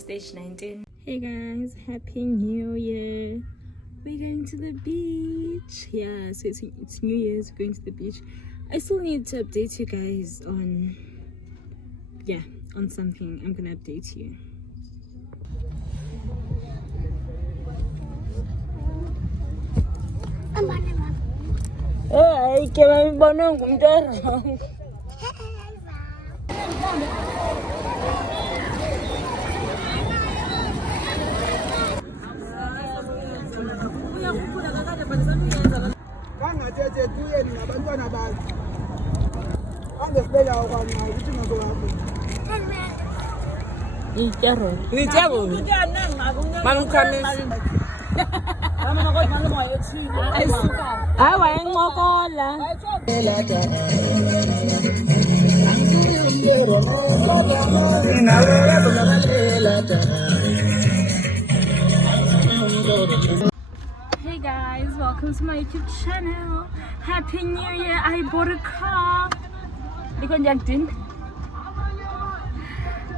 stage 19. Hey guys, happy new year. We're going to the beach. Yeah, so it's New Year's, we're going to the beach. I still need to update you guys on something. I'm gonna update you. Hey, que me van a encontrar. kangathethe kuyeni nabantwana bakhe angesibela okwanyayo ukuthi ngazowakho Hawa engokola. Hey guys, welcome to my YouTube channel. Happy New Year. I bought a car.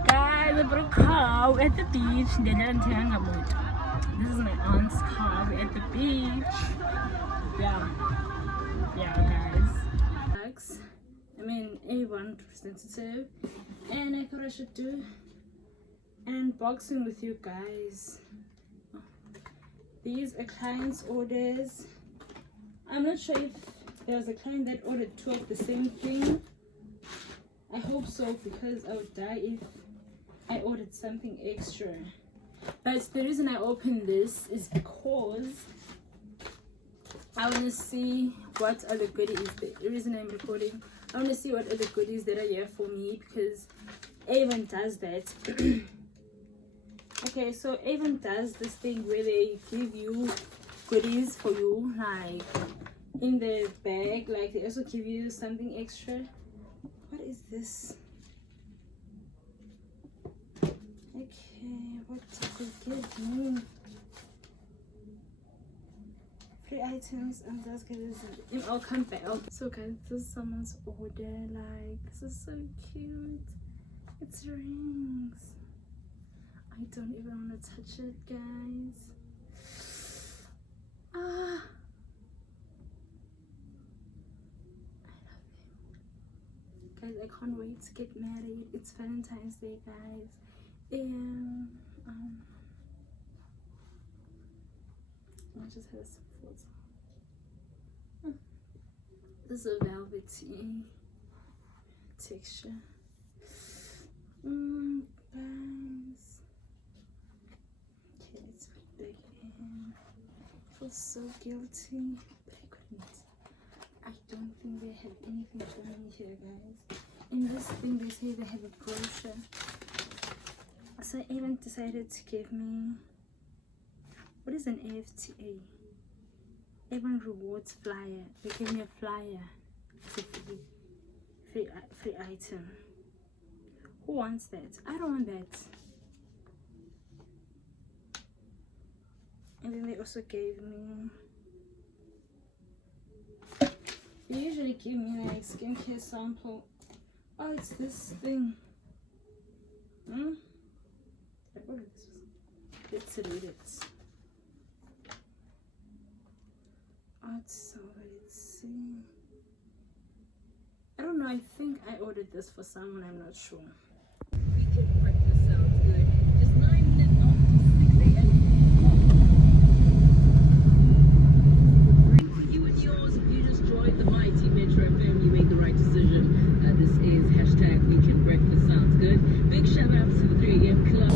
Guys, I bought a car. We're at the beach. This is my aunt's car. We're at the beach. Yeah guys. I'm an A1 representative and I thought I should do an unboxing with you guys. These are clients' orders. I'm not sure if there was a client that ordered 2 of the same thing. I hope so, because I would die if I ordered something extra. But the reason I opened this is because I want to see what other goodies. The reason I'm recording, I want to see what other goodies that are here for me, because Avon does that. Okay, so Avon does this thing where they give you goodies for you, like in the bag. Like they also give you something extra. What is this? Okay, what did they give me? Free items, and that's good. I'll come back. So guys, this is someone's order. Like, this is so cute. It's rings. I don't even want to touch it, guys. I love him. Guys, I can't wait to get married. It's Valentine's Day, guys. And I just had some photo. This is a velvety texture. Guys. Okay, let's put back in. I feel so guilty, but I couldn't. I don't think they have anything for me here, guys. In this thing, they say they have a brochure. So I even decided to give me, what is an AFTA? Avon Rewards flyer. They gave me a flyer. It's a free item. Who wants that? I don't want that. And then they also gave me, they usually give me like skincare sample. Oh, it's this thing. Let's read it. Oh, it's so, let's see. I don't know, I think I ordered this for someone, I'm not sure. Breakfast sounds good. Just 9 minutes after 6 a.m. For you and yours, if you just joined the mighty Metro FM, you made the right decision. This is hashtag Weekend Breakfast Sounds Good. Big shout out to the 3 a.m. club.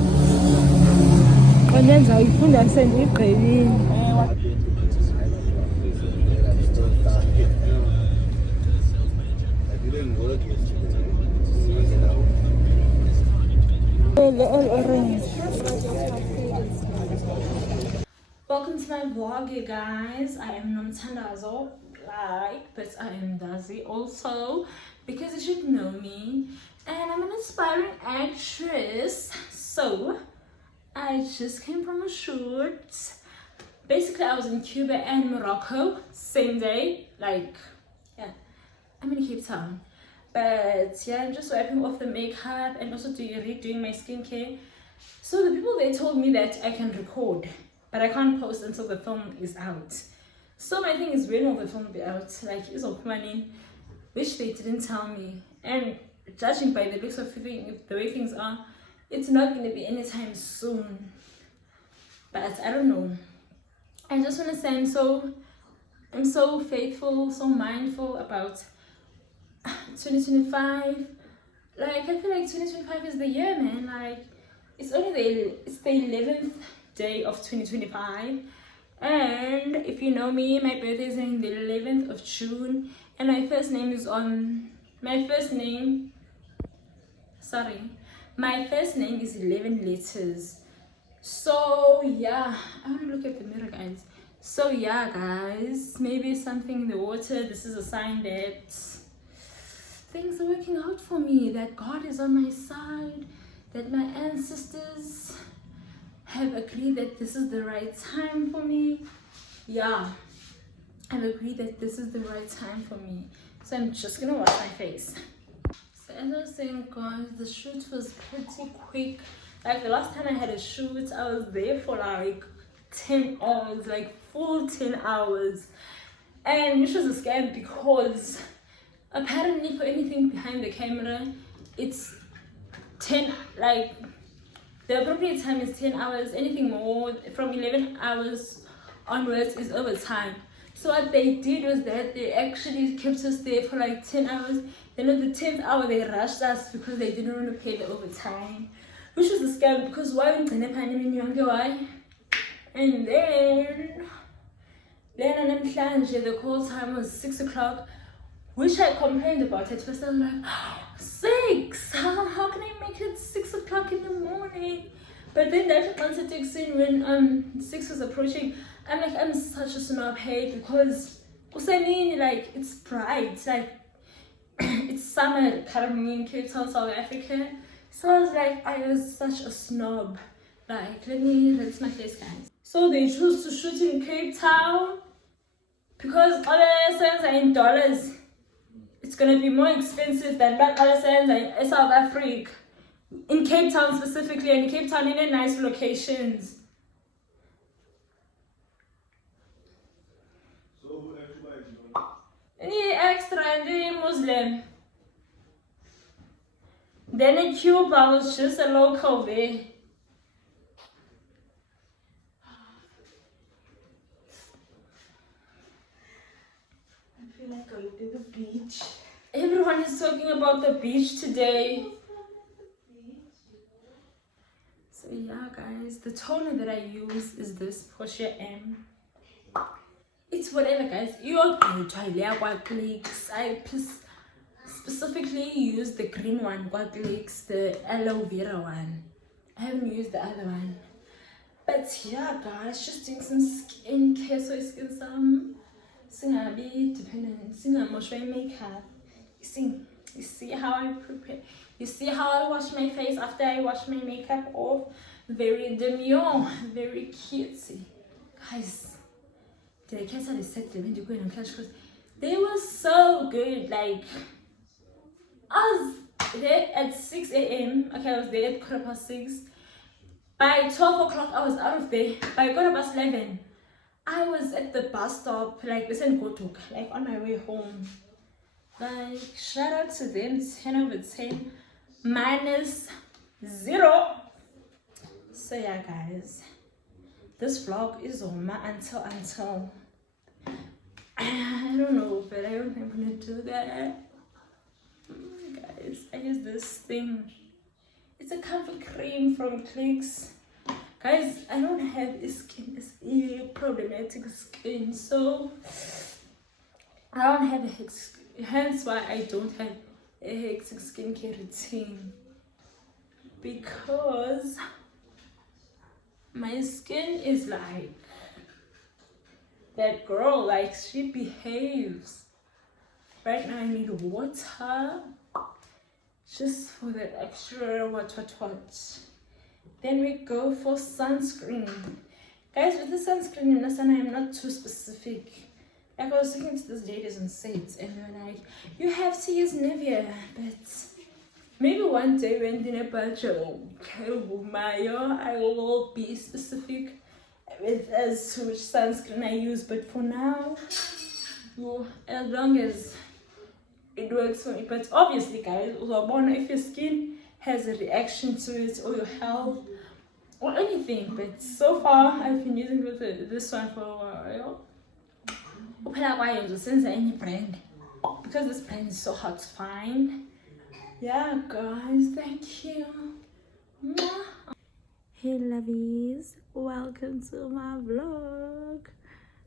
Welcome to my vlog, you guys. I am Nomthandazo, but I am Dazi also, because you should know me. And I'm an aspiring actress. So I just came from a shoot. Basically, I was in Cuba and Morocco same day. Like, yeah, I'm in Cape Town. But yeah, I'm just wiping off the makeup and also redoing my skincare. So the people, they told me that I can record, but I can't post until the film is out. So my thing is, when will the film be out? Like, is planning, which they didn't tell me. And judging by the looks of the way things are, it's not going to be anytime soon. But I don't know. I just want to say I'm so faithful, so mindful about 2025. Like, I feel like 2025 is the year, man. Like, it's the 11th day of 2025. And if you know me, my birthday is on the 11th of June. And my first name is my first name is 11 letters. So yeah, I want to look at the mirror, guys. So yeah, guys, maybe something in the water. This is a sign that things are working out for me, that God is on my side, that my ancestors have agreed that this is the right time for me. Yeah, I've agreed that this is the right time for me. So I'm just gonna wash my face. So as I was saying, guys, the shoot was pretty quick. Like, the last time I had a shoot, I was there for like 10 hours, like full 10 hours. And which was a scam, because apparently for anything behind the camera, it's 10, like the appropriate time is 10 hours. Anything more from 11 hours onwards is overtime. So what they did was that they actually kept us there for like 10 hours. Then at the 10th hour, they rushed us because they didn't want to pay the overtime, which was a scam, because why why? And then the call time was 6 o'clock, which I complained about at first. I was like, 6? How can I make it 6 o'clock in the morning? But then that answer takes in when 6 was approaching. I'm like, I'm such a snob, hey, because like, it's bright, like it's summer currently in Cape Town, South Africa. So I was like, I was such a snob. Like, let me rinse my face, guys. So they chose to shoot in Cape Town because all the cents are in dollars. It's gonna be more expensive than back all the cents in South Africa. In Cape Town specifically, and in Cape Town in nice locations. Any extra and Muslim. Then in Cuba was just a local there. I feel like I looked at the beach. Everyone is talking about the beach today. So yeah, guys, the toner that I use is this Portia M. It's whatever, guys. You try clicks. I specifically use the green one, clicks, the aloe vera one. I haven't used the other one. But yeah, guys, just doing some skincare so it's skin some singabi dependent singamoshwe makeup. You see how I prepare. You see how I wash my face after I wash my makeup off. Very demure, very cutesy, guys. Did I cancel the set when you go in clash? Because they were so good. Like, I was there at 6 a.m. Okay, I was there at 6:15. By 12 o'clock, I was out of there. By 11:15, I was at the bus stop, like, listen, go to, like, on my way home. Like, shout out to them. 10 over 10 minus 0. So yeah, guys, this vlog is on until I don't know, but I don't think I'm gonna do that. Guys, I use this thing. It's a comfort cream from Clicks. Guys, I don't have problematic skin, so I don't have hence why I don't have a hectic skincare routine, because my skin is like that girl, like, she behaves. Right now I need water just for the extra what. Then we go for sunscreen. Guys, with the sunscreen, I'm not too specific. Like, I was talking to these ladies on set and they were like, you have to use Nivea, but maybe one day when Dinepatcho Mayo, I will be specific with as to which sunscreen I use. But for now, as long as it works for me. But obviously, guys, if your skin has a reaction to it or your health or anything. But so far, I've been using this one for a while. Any brand, because this brand is so hard to find. Yeah, guys, thank you. Mwah. Hey lovies, welcome to my vlog.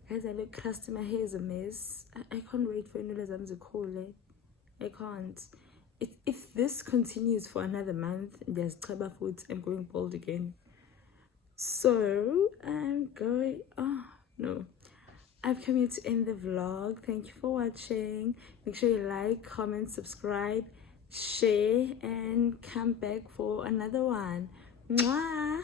Guys, I look crusty, my hair is a mess. I can't wait for Inulazam to call it. I can't. If this continues for another month, there's Chaba Food, I'm going bald again. So I'm going, oh no, I've come here to end the vlog. Thank you for watching. Make sure you like, comment, subscribe, share, and come back for another one. Mwah!